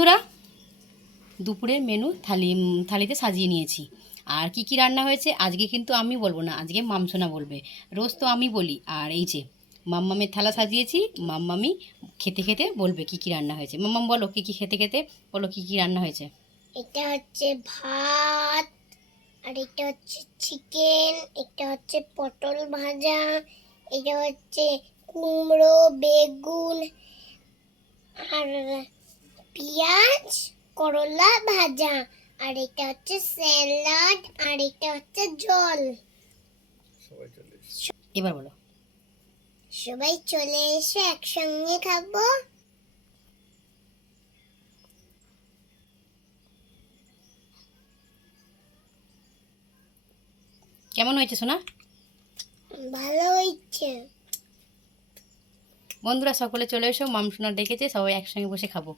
বন্ধুরা, দুপুরের মেনু থালিতে সাজিয়ে নিয়েছি। আর কি কি রান্না হয়েছে আজকে কিন্তু আমি বলবো না, আজকে মামসোনা বলবে। রোজ তো আমি বলি। আর এই যে মাম্মামের থালা সাজিয়েছি, মাম্মামি খেতে খেতে বলবে কি কি রান্না হয়েছে। মাম্মাম বলো কি কি খেতে খেতে বলো কি কি রান্না হয়েছে। এটা হচ্ছে ভাত, আর এটা হচ্ছে চিকেন, এটা হচ্ছে পটল ভাজা, এটা হচ্ছে কুমড়ো, বেগুন আর পেঁয়াজ, করলা ভাজা, আর এটা হচ্ছে স্যালাড, আর এটা হচ্ছে জল। এবার বলো। সবাই চলে এসে একসঙ্গে খাবো। কেমন হয়েছে সোনা? ভালো হয়েছে। বন্ধুরা সকলে চলে এসো, মামসোনা ডেকেছে, সবাই একসঙ্গে বসে খাবো।